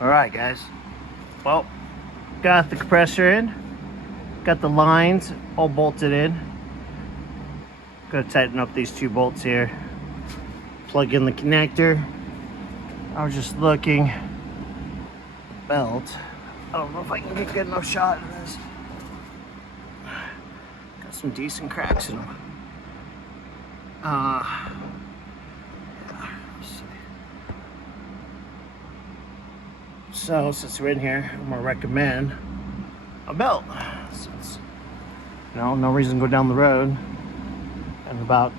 Alright guys, well, got the compressor in, got the lines all bolted in. Gotta tighten up these two bolts here, plug in the connector. I was just looking, belt, I don't know if I can get a good enough shot of this. Got some decent cracks in them. Yeah, let's see. So since we're in here, I'm gonna recommend a belt. Since no reason to go down the road in about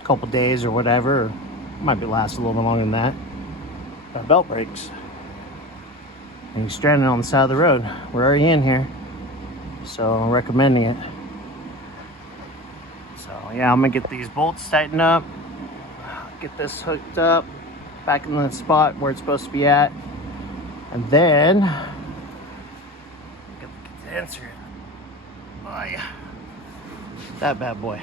a couple days or whatever. Or might be last a little bit longer than that. My belt breaks and you're stranded on the side of the road. We're already in here, so I'm recommending it. So yeah, I'm gonna get these bolts tightened up, get this hooked up back in the spot where it's supposed to be at, and then get the condenser in. Oh yeah, that bad boy.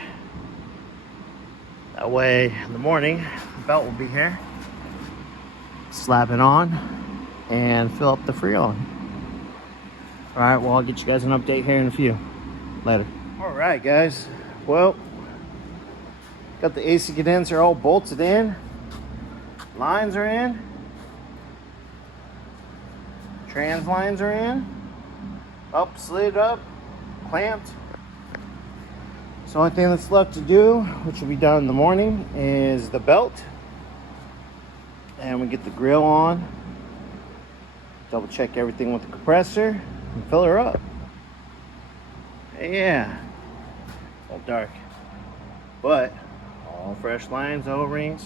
That way in the morning the belt will be here, slap it on and fill up the Freon. All right, well, I'll get you guys an update here in a few. Later. All right guys, well, got the AC condenser all bolted in, lines are in, trans lines are in, up, slid up, clamped. So the only thing that's left to do, which will be done in the morning, is the belt. And we get the grill on, double check everything with the compressor, and fill her up. Yeah, all dark, but all fresh lines, O-rings.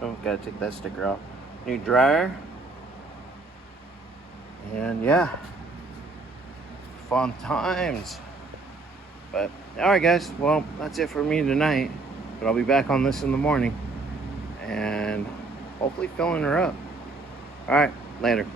Oh, gotta take that sticker off. New dryer, and yeah, fun times. But all right guys, well, that's it for me tonight, but I'll be back on this in the morning and hopefully filling her up. All right, later.